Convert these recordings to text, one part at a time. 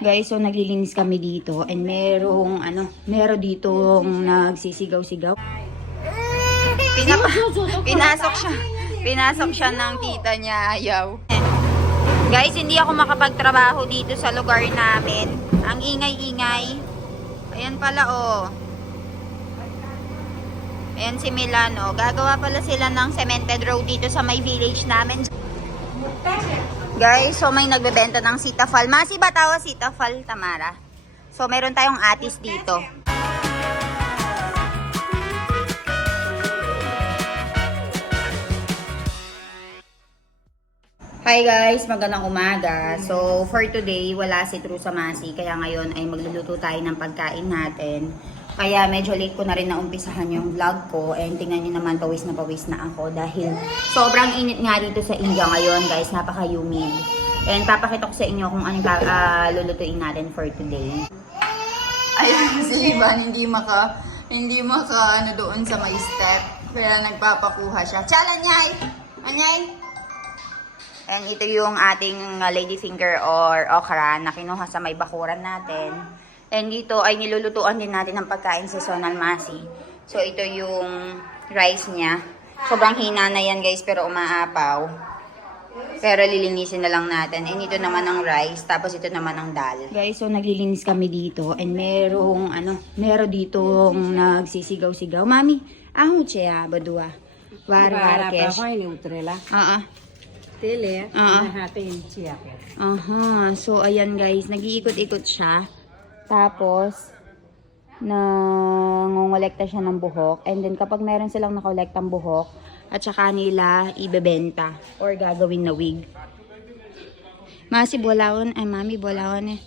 Guys, so naglilinis kami dito and meron ditong nagsisigaw-sigaw. Pinasok siya ng tita niya, ayaw. Guys, hindi ako makapagtrabaho dito sa lugar namin. Ang ingay-ingay. Ayan pala, oh. Ayan si Milano. Gagawa pala sila ng cemented road dito sa may village namin. Guys, so may nagbebenta ng sitafal. Masi ba tawa sitafal, Tamara? So meron tayong atis dito. Hi guys, magandang umaga. So for today, wala si True sa Masi. Kaya ngayon ay magluluto tayo ng pagkain natin. Kaya medyo late ko na rin naumpisahan yung vlog ko. And tingnan nyo naman, pawis na ako. Dahil sobrang init nga dito sa India ngayon guys. Napaka-humid. And papakita ko sa inyo kung anong lulutuin natin for today. Ayun, si Liban hindi maka ano doon sa may step. Kaya nagpapakuha siya. Chala, Anyay! Anyay! And ito yung ating ladyfinger or okra na kinuha sa may bakuran natin. And dito ay nilulutuan din natin ng pagkain sa Sonal Masi. So ito yung rice niya. Sobrang hina na yan guys pero umaapaw. Pero lilinisin na lang natin. And ito naman ang rice. Tapos ito naman ang dal. Guys, so naglilinis kami dito. And meron ditong nagsisigaw-sigaw. Mami, ahu cheya badua. War kesh. Tele, nahatin siya. Aha, so ayan guys, nag-iikot-ikot siya. Tapos, nangongolekta siya ng buhok. And then kapag meron silang nakolektang buhok, at saka nila ibebenta or gagawin na wig. Masi bolawon, ay mami bolawon eh.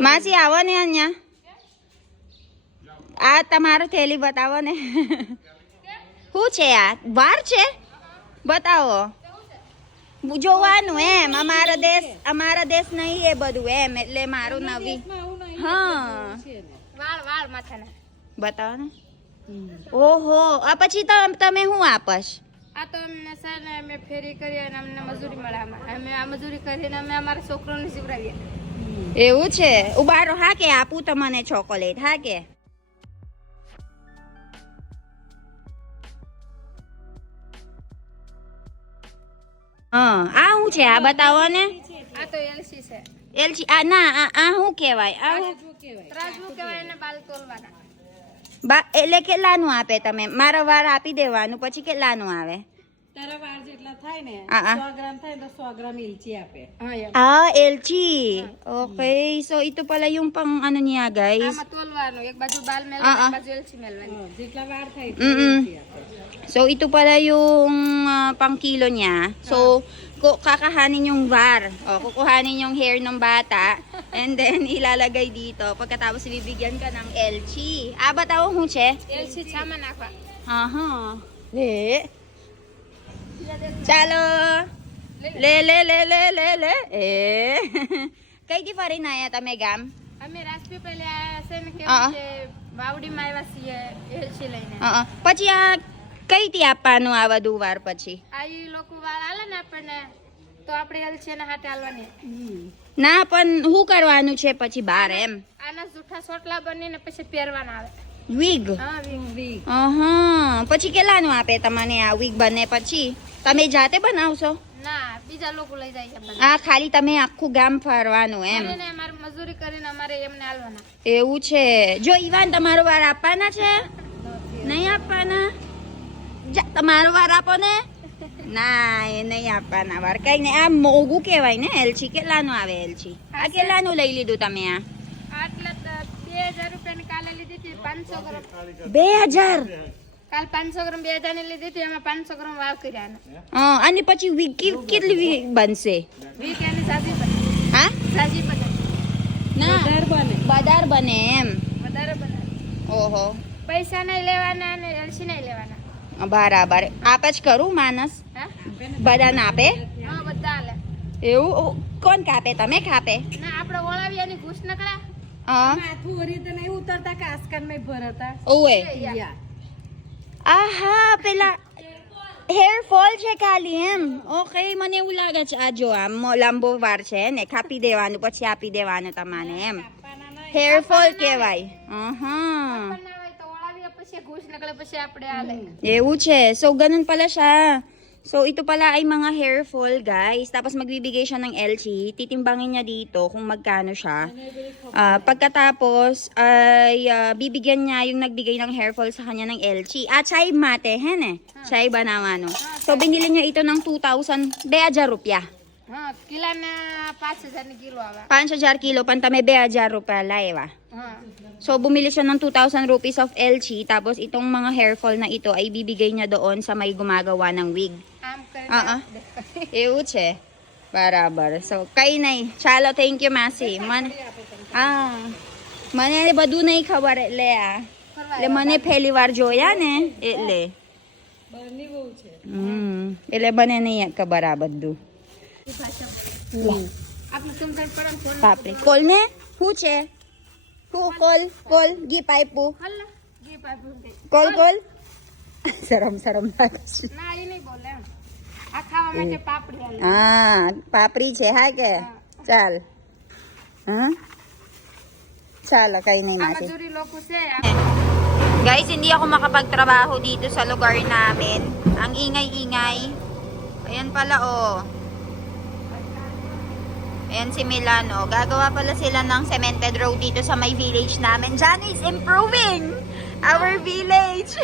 Masi awan yan niya. At Tamara teli batawan eh. Huche ya, barche? Batao. Bujowano eh, amara des nahi hai badu eh, le maru navi. हाँ वाल माथा ना बताओ ना ओहो પછી તમે હું આપસ આ તો અમને સર ને અમે ફેરી કરી અને અમને મજૂરી મળે અમે આ મજૂરી કરીને અમે અમારા છોકરાને શીખડાવીએ એવું છે ઉબારો હા કે આપું તમને ચોકોલેટ હા કે હા આ હું છે આ બતાવો ને આ તો એલસી છે એલચી આ ના આ હું કહેવાય આ હું ત્રાજવું કહેવાય ને બાલ તોલવાના એટલે કેટલાનું આપે તમે મારા વાર આપી દેવાનું પછી કેટલાનું આવે તારા વાર જેટલા થાય ને 100 ગ્રામ થાય તો 100 ગ્રામ એલચી આપે elchi okay so ito pala yung pang ano niya guys આમાં તોલવાનું એક બાજુ બાલ મેલવાનું એક બાજુ એલચી મેલવાની જેટલા વાર થાય so ito pala yung pang kilo niya so kakahanin yung var kukuhanin yung hair ng bata and then ilalagay dito pagkatapos bibigyan ka ng elchi bataw huche એલચી છામાં નાખવા aha le chalo le kay di pa rin na yata megam અમે રાજપી પહેલે આયા છે ને કે વાવડીમાં આવ્યા છીએ એલચી લઈને પછી આ કઈ થી આપવાનું આ બધું વાર પછી આ ઈ લોકો વાળ આલે ને આપણને તો આપણે એલચી ના હાથે આલવાની ના પણ શું કરવાનું છે પછી બાર એમ આના જૂઠા સોટલા બનીને પછી પહેરવાના આવે વીગ હા વીગ પછી કેટલાનું આપે તમને આ વીગ બને પછી તમે જાતે બનાવશો ના બીજા લોકો લઈ જાય છે ખાલી તમે આખું ગામ ફરવાનું એમ અને અમારે મજૂરી કરીને અમારે એમને આલવાના એવું છે જો ઈવાન તમારો વાર આપવાના છે નહીં આપવાના તમારો વાર આપો ને ના એ નહીં આપવાના વાર કઈ નહીં આ મોંઘું કહેવાય ને એલચી કેટલાનું આવે એલચી આ કેટલાનું લઈ લીધું તમે આ આટલા 2000 રૂપિયાની કાલે લીધી હતી 500 ગ્રામ 2000 કાલ 500 ગ્રામ 2000 ની લીધી હતી એમાં 500 ગ્રામ વાવ કર્યા અને પછી વીક કેટલી વીક બનશે વીક એની સાજી બને હા સાજી બને ના બદાર બને એમ વધારે બને ઓહો પૈસા નહીં લેવાના અને એલસી નહીં લેવાના બરાબર આપ જ કરું માનસ બધાને આપે હા બધા આલે એવું કોણ કાપે તમે કાપે ના આપણે ઓળાવિયાની ઘૂસ નકળા માથું ઓરી તો નહીં ઉતરતા કાસ્કન માં ભરતા ઓએ આહા પેલા hair fall ચેકાલી ઓકે મને એવું લાગે છે આ જો આમ લાંબો વાર છે ને કાપી દેવાનું પછી આપી દેવાનું તમારે એમ હેર ફોલ કહેવાય પણ ના હોય તો ઓળાવીએ પછી ઘૂસ નકળે પછી આપણે હાલે. એવું છે so ganun pala siya so ito pala ay mga hair fall guys tapos magbibigay siya ng LG titimbangin niya dito kung magkano siya. Pagkatapos ay bibigyan niya yung nagbigay ng hair fall sa kanya ng LG chai mate hen chai banawano so binili niya ito ng 2,000 rupiah. હા કિલાના 5,000 ની કિલો આવે. 5,000 kilo pantame 2,000 rupiah laewa. હા So, bumili siya ng 2,000 rupees of LG, tapos itong mga hair fall na ito ay bibigay niya doon sa may gumagawa ng wig. આમ કરીને એવું છે. બરાબર. So, કઈ નહીં. ચાલો, thank you, Masi. મને બધું નહીં ખબર એટલે એટલે મને પહેલી વાર જોયા ને એટલે એટલે મને નહીં ખબર આ બધું આપણે સમજણ પડે ને કોણ બાપરે કોલ ને શું છે કોલ ગી પાઇપુ હલ્લા જી પાપું દે. કોલ શરમ લાગે છે ના એ નહીં બોલે એમ. આ ખાવા માટે પાપડી હાલે. પાપડી છે હા કે ચાલ ચાલો kay આ natin. મજૂરી લોકો છે Guys, hindi ako makapagtrabaho dito sa lugar namin. Ang ingay-ingay. Ayan pala oh. Ayan si Milan oh. Gagawa pala sila ng cemented road dito sa may village namin. Johnny is improving our village.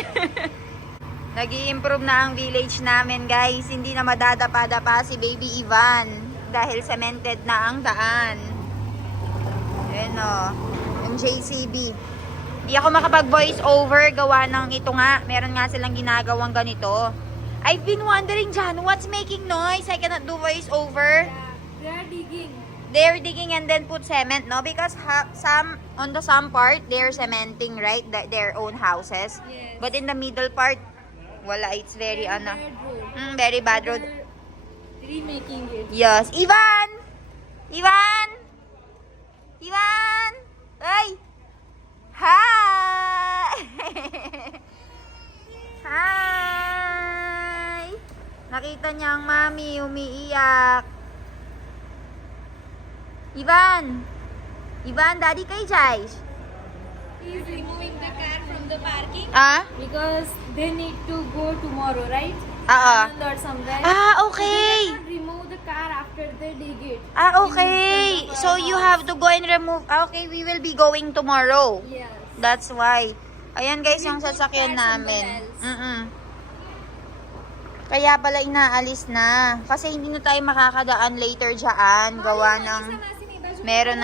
Nag-i-improve na ang village namin guys. Hindi na madadapa-dapa si Baby Ivan. Dahil cemented na ang daan. Ayan oh. Yung JCB. Hindi ako makapag-voice over. Gawa ng ito nga. Meron nga silang ginagawang ganito. I've been wondering, Jan, what's making noise? I cannot do voice over. they are digging. They're digging and then put cement, no? Because on the some part, they're cementing, right? Their own houses. Yes. But in the middle part, wala. It's very, very bad road. Remaking it. Yes. Ivan! Ay! Hi! Hi! Nakita niya ang mami umiiyak. Ivan, daddy kay Jais. He is removing the car from the parking Because they need to go tomorrow, right? Oo. Anand or somewhere. Okay. They cannot remove the car after they dig it. Okay. So you have to go and remove. Okay, we will be going tomorrow. Yes. That's why. Ayan guys, yung sasakyan car namin. somewhere Kaya pala inaalis na. Kasi hindi na tayo makakadaan later dyan. Gawa ng meron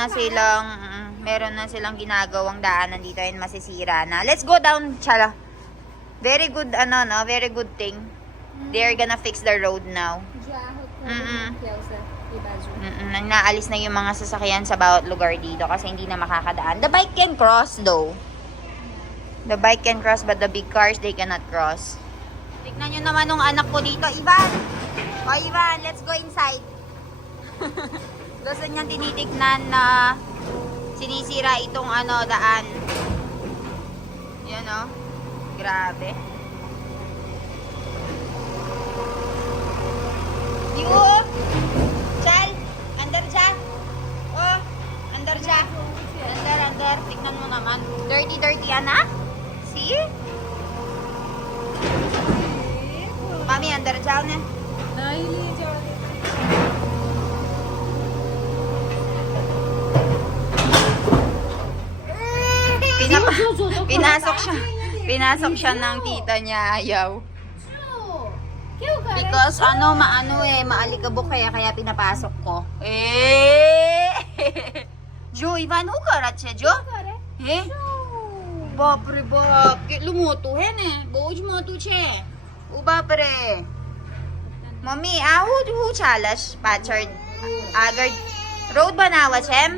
na silang ginagawang daanan dito and masisira na. Let's go down, chala. Very good, very good thing. They're gonna fix the road now. Nang naalis na yung mga sasakyan sa bawat lugar dito kasi hindi na makakadaan. The bike can cross though. The bike can cross but the big cars, they cannot cross. Tignan nyo naman nung anak ko dito. Ivan! O Ivan, let's go inside. Gusto niyang tinitignan na sinisira itong daan. Yan o. Grabe. Yo! Chal! Andar dyan! Oh! Andar dyan! Andar. Tignan mo naman. Dirty, anak? See? Mami, andar dyan eh. Pinasok siya ng tita niya, ayaw. Because maalikabok kaya pinapasok ko. Jo, Ivan, हो करत છે જો? હે? બાપ રે બાપ, કેટલું મોટું હે ને? બહુ જ મોટું છે. ઓ બાપ રે. મમ્મી, આ હું ચાલશ પાછળ? આગળ રોડ બનાવે છે એમ?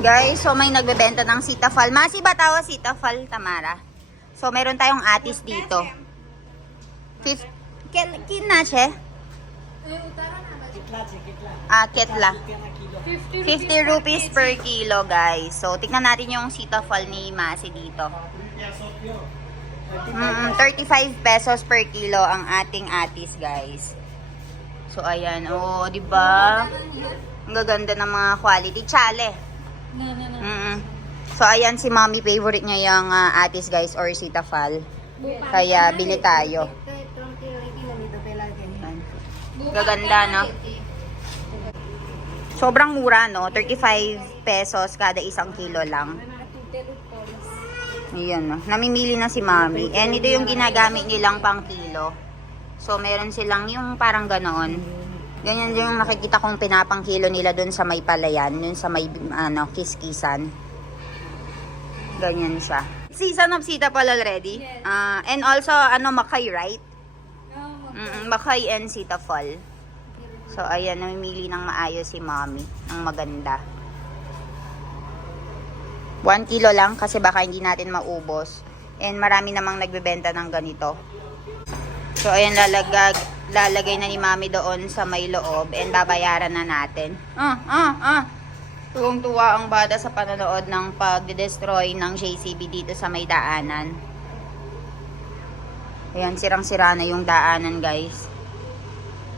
Guys, so may nagbebenta ng sitafal. Masi ba tawa sitafal, Tamara? So meron tayong atis dito. Kinache? Ketla. 50 rupees per kilo, guys. So, tignan natin yung sitafal ni Masi dito. 35 pesos per kilo ang ating atis, guys. So, ayan. Oh, di ba? Ang gaganda ng mga quality. Chale. So, ayan si Mommy. Favorite niya yung atis, guys, or sitafal. Kaya, bili tayo. Gaganda, no? Sobrang mura, no? 35 pesos kada isang kilo lang. Ayan, no? Namimili na si Mami. And ito yung ginagamit nilang pang kilo. So, meron silang yung parang ganoon. Ganyan yung nakikita kong pinapang kilo nila dun sa may palayan. Dun sa may, kiskisan. Ganyan siya. Season of sitapal already. Yes. And also, makay, right? Makay and sitafal. So, ayan, namimili ng maayos si Mommy. Ang maganda. 1 kilo lang kasi baka hindi natin maubos. And marami namang nagbebenta ng ganito. So, ayan, lalagay na ni Mommy doon sa may loob. And babayaran na natin. Tuwang-tuwa ang bata sa panonood ng pag-destroy ng JCB dito sa may daanan. Ayan, sirang-sira na yung daanan, guys.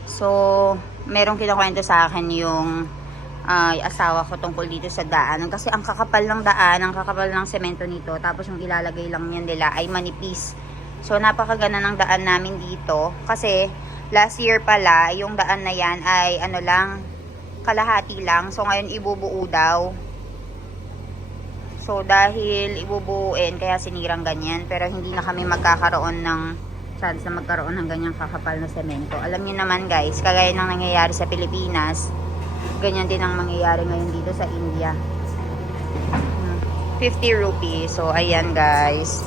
So, merong kinakwento sa akin yung asawa ko tungkol dito sa daanan. Kasi ang kakapal ng daan, ang kakapal ng semento nito. Tapos yung ilalagay lang yan nila ay manipis. So, napakaganda ng daan namin dito. Kasi, last year pala, yung daan na yan ay kalahati lang. So, ngayon ibubuo daw. So, dahil ibubuuin, kaya sinirang ganyan. Pero hindi na kami magkakaroon ng chance na magkaroon ng ganyang kakapal na semento. Alam niyo naman, guys, kagaya ng nangyayari sa Pilipinas, ganyan din ang mangyayari ngayon dito sa India. 50 rupees. So, ayan, guys.